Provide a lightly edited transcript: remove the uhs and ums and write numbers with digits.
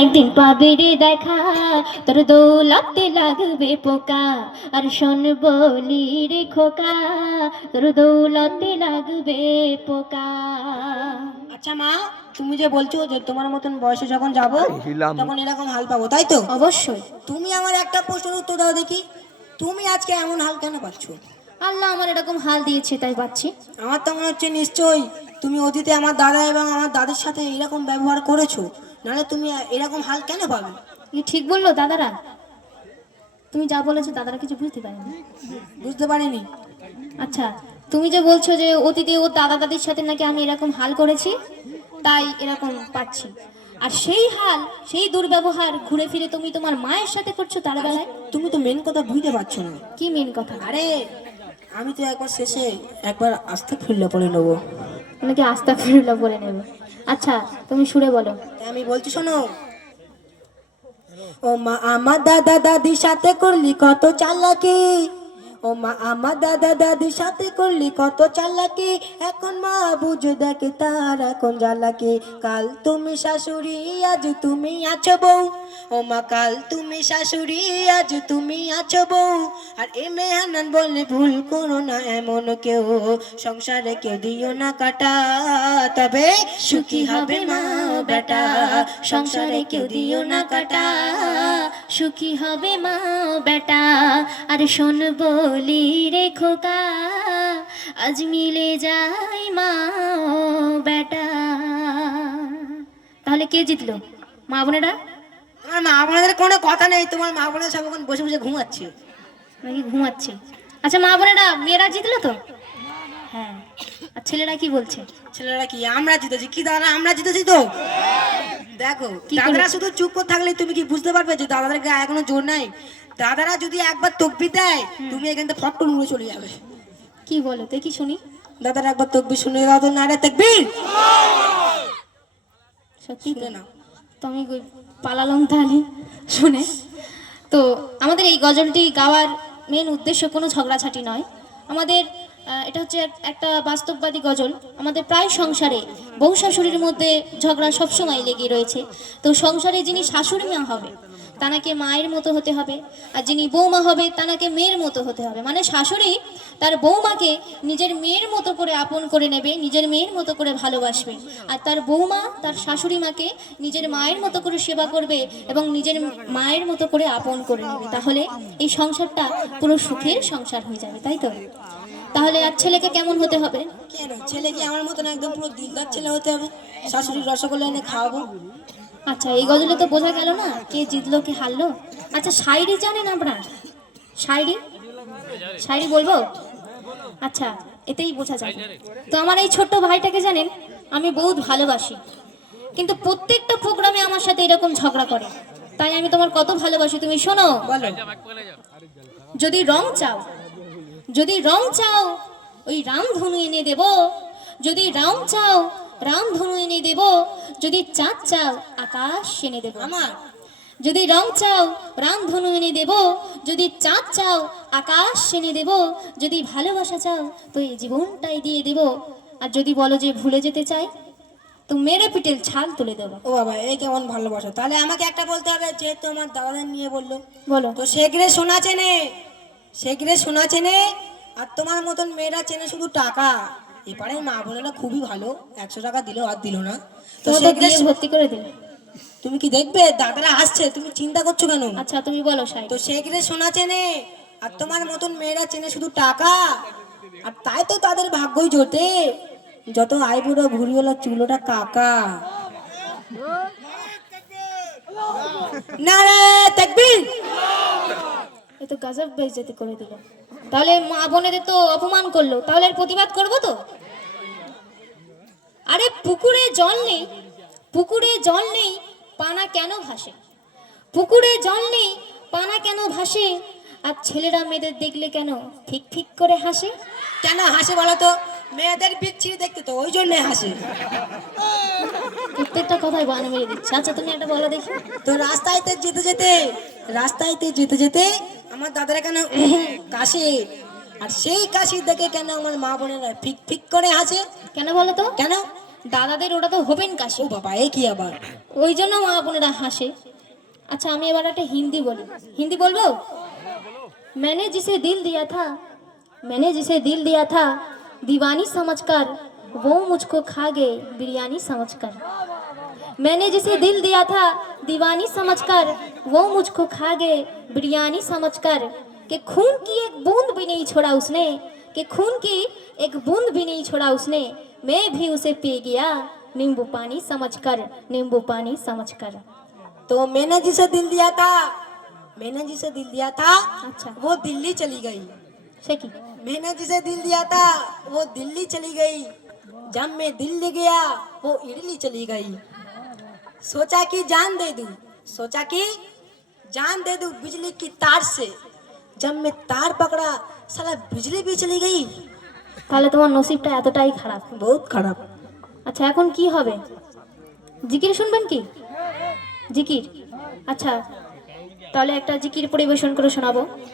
একদিন পাবে রে দেখা, তোর দৌলতে লাগবে পোকা। আর শোন বলি রে খোকা, তোর দৌলতে লাগবে পোকা। আচ্ছা মা, তুমি যে বলছো যে তোমার মতন বয়সে যখন যাব তখন এরকম হাল পাবো, তাই তো? অবশ্যই। তুমি আমার একটা প্রশ্নের উত্তর দাও দেখি, তুমি আজকে এমন হাল কেন পাচ্ছ? আল্লাহ আমার এরকম হাল দিয়েছে তাই পাচ্ছি। আমার তো মনে হচ্ছে নিশ্চয়ই তুমি অতীতে আমার দাদা এবং আমার দাদির সাথে এরকম ব্যবহার করেছো, নাহলে তুমি এরকম হাল কেন পাবে? কি ঠিক বললো দাদারা? তুমি যা বলেছো দাদারা কিছু বুঝতে পারেনি। বুঝতে পারিনি। আচ্ছা, তুমি যে বলছো যে অতীতে ও দাদা দাদির সাথে নাকি আমি এরকম হাল করেছি, তাই এরকম পাচ্ছি। আর সেই হাল, সেই দুর্ব্যবহার ঘুরে ফিরে তুমি তোমার মায়ের সাথে করছো তার বেলায়। তুমি তো মেন কথা বুঝতে পারছো না। কি মেন কথা? আরে আমি তো একবার শেষে একবার আস্তে খুললে পড়ে নেবো। নাকি আস্তা ফিরুল্লাহ বলে নেবে? আচ্ছা, তুমি সুরে বলো। তাই আমি বলছি শোনো। ও মা আমার দাদা দাদির সাথে করলি কত চালাকি, ও মা আমার দাদা দাদির সাথে করলি কত চালাকি, এখন মা বুঝে দেখে তার এখন জ্বালাকি। কাল তুমি শাশুড়ি আজ তুমি আছো বউ, ও মা কাল তুমি শাশুড়ি আজ তুমি আছো বউ। আর এ মেহানান বলে ভুল করো না এমন কেউ, সংসারে কেউ দিও না কাটা, তবে সুখী হবে মা ও বেটা, সংসারে কেউ দিও না কাটা, সুখী হবে মা ও বেটা। আর শোন বলি রে খোকা, আজ মিলে যায় মা ও বেটা। তাহলে কে জিতলো? মা বোনেরা আমার মা বোনেদের কোনো কথা নেই, তোমার মা বোনের সব এখন বসে বসে ঘুমাচ্ছে। নাকি ঘুমাচ্ছে? আচ্ছা মা বোনেরা, মেয়েরা জিতলো তো? হ্যাঁ। আর ছেলেরা কি বলছে? ছেলেরা কি আমরা জিতেছি? কি দাদা আমরা জিতেছি তো? দেখো কি করে? দাদারা শুধু চুপ করে থাকলে তুমি কি বুঝতে পারবে যে দাদাদের গায়ে এখনো জোর নাই? দাদারা যদি একবার তকবির দেয় তুমি এখান থেকে ফট করে উড়ে চলে যাবে। কি বলো দেখি শুনি। দাদারা একবার তকবির শুনে দাও তো, না রে তকবির সত্যি তো? শুনে না। তো আমি পালালাম তাহলে শুনে। তো আমাদের এই গজলটি গাওয়ার মেন উদ্দেশ্য কোনো ঝগড়াঝাটি নয়। আমাদের এটা হচ্ছে একটা বাস্তববাদী গজল। আমাদের প্রায় সংসারে বউ শাশুড়ির মধ্যে ঝগড়া সবসময় লেগে রয়েছে। তো সংসারে যিনি শাশুড়ি মা হবে তাকে মায়ের মতো হতে হবে, আর যিনি বৌমা হবে তাকে মেয়ের মতো হতে হবে। মানে শাশুড়ি তার বৌমাকে নিজের মেয়ের মতো করে আপন করে নেবে, নিজের মেয়ের মতো করে ভালোবাসবে। আর তার বৌমা তার শাশুড়ি মাকে নিজের মায়ের মতো করে সেবা করবে এবং নিজের মায়ের মতো করে আপন করে নেবে। তাহলে এই সংসারটা পুরো সুখের সংসার হয়ে যাবে, তাই তো? তাহলে আর ছেলেকে কেমন হতে হবে? কেন ছেলে কি আমার মতন একদম পুরো দিলদার ছেলে হতে হবে? শাশুড়ির রসগোল্লা এনে খাওয়াবো। আচ্ছা, এই গজলে তো বোঝা গেল না কে জিতলো কে হারলো। আচ্ছা, শায়রি জানেন আপনারা? শায়রি শায়রি বলবো? আচ্ছা, এতেই বোঝা যায়। তো আমার এই ছোট্ট ভাইটাকে জানেন আমি বহুত ভালোবাসি, কিন্তু প্রত্যেকটা প্রোগ্রামে আমার সাথে এরকম ঝগড়া করে। তাই আমি তোমার কত ভালোবাসি তুমি শোনো। বলো। যদি রং চাও, যদি রং চাও ওই রামধনু এনে দেব, যদি রং চাও রামধনু এনে দেব, যদি চাঁদ চাও আকাশ এনে দেব। আমার যদি রং চাও রামধনু এনে দেব, যদি চাঁদ চাও আকাশ এনে দেব, যদি ভালোবাসা চাও তো এই জীবনটাই দিয়ে দেব। আর যদি বলো যে ভুলে যেতে চাই তো মেরে পিটেল ছাল তুলে দেবো। ও বাবা, এই কেমন ভালোবাসা! তাহলে আমাকে একটা বলতে হবে, যেহেতু আমার দাদাদের নিয়ে বললো, বলো। তো সেগরে সোনা চেনে, সেগরে সোনা চেনে, আর তোমার মতন মেয়েরা চেনে শুধু টাকা। এপারে মা বোনেরা খুবই ভালো, 100 টাকা দিলো আর দিল না। তো তুমি তো সেগরে দিয়ে ভর্তি করে দিলে। তুমি কি দেখবে দাদারা আসছে, তুমি চিন্তা করছো কেন? আচ্ছা তুমি বলো শায়রি। তো সেগরে সোনা চেনে আর তোমার মতন মেয়েরা চেনে শুধু টাকা, আর তাই তো তাদের ভাগ্যই জোটে, যত আইবুড়ো ভুড়িওয়ালা চুলোটা কাকা। নারে তাকবীর! এ তো গজব বেইজ্জতি করে দিল। তাহলে মা বোনেদের তো অপমান করলো, তাহলে এর প্রতিবাদ করবো তো? আরে পুকুরে জল নেই, পুকুরে জল নেই, পানা কেন ভাসে? পুকুরে জল নেই, পানা কেন ভাসে? আর ছেলেরা মেয়েদের দেখলে কেন ঠিক ঠিক করে হাসে? কেন হাসে বলো তো? মেয়েদের বিচ্ছিরি দেখতে তো ওই জন্য হাসে। প্রত্যেকটা কথাই বানা মেরে দিচ্ছে। আচ্ছা তুমি একটা বলো দেখি। তো রাস্তায়তে যেতে যেতে, রাস্তায়তে যেতে যেতে আমার দাদারা কেন কাশে, আর সেই কাশি দেখে কেন আমার মা বোনেরা ফিক ফিক করে হাসে? কেন বলো তো? কেন? দাদাদের ওটা তো হবেন কাশি, ও বাবা, এ কি আবার? ওই জন্য মা বোনেরা হাসে। আচ্ছা আমি এবার একটা হিন্দি বলি, হিন্দি বলবো। मैंने जिसे दिल दिया था, मैंने जिसे दिल दिया था दीवानी समझकर वो मुझको खा गए बिरयानी समझकर। मैंने जिसे दिल दिया था दीवानी समझकर वो मुझको खा गए बिरयानी समझकर। कि खून की एक बूंद भी नहीं छोड़ा उसने, कि खून की एक बूंद भी नहीं छोड़ा उसने, मैं भी उसे पी गया नींबू पानी समझकर, नींबू पानी समझकर। तो मैंने जिसे दिल दिया था, मैंने जिसे दिल दिया था अच्छा वो दिल्ली चली गई। से की मैंने जिसे दिल दिया था वो दिल्ली चली गई। जब मैं दिल्ली गया वो इडली चली गई। सोचा कि जान दे दूं, सोचा कि जान दे दूं बिजली की तार से। जब मैं तार पकड़ा साला बिजली भी चली गई। তাহলে তোমার নসিবটা এতটাই খারাপ। बहुत खराब। আচ্ছা এখন কি হবে? জিকির শুনবেন কি? জিকির? আচ্ছা তাহলে একটা জিকির পরিবেশন করে শোনাবো।